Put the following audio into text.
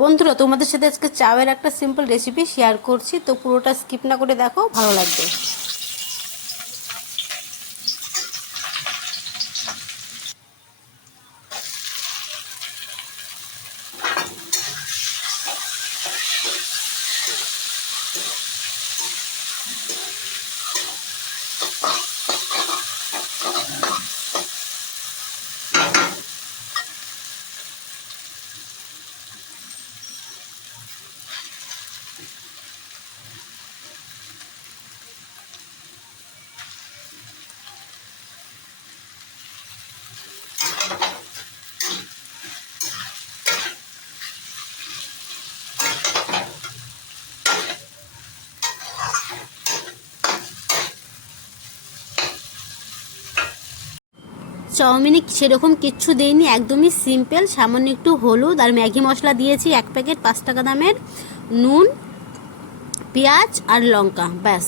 বন্ধুরা, তোমাদের সাথে আজকে চাউয়ের একটা সিম্পল রেসিপি শেয়ার করছি, তো পুরোটা স্কিপ না করে দেখো, ভালো লাগবে। চাউমিনে সেরকম কিচ্ছু দেইনি, একদমই সিম্পল সামান্য একটু হলুদ আর ম্যাগি মশলা দিয়েছি, এক প্যাকেট পাঁচ টাকা দামের। নুন, পেঁয়াজ আর লঙ্কা, ব্যাস।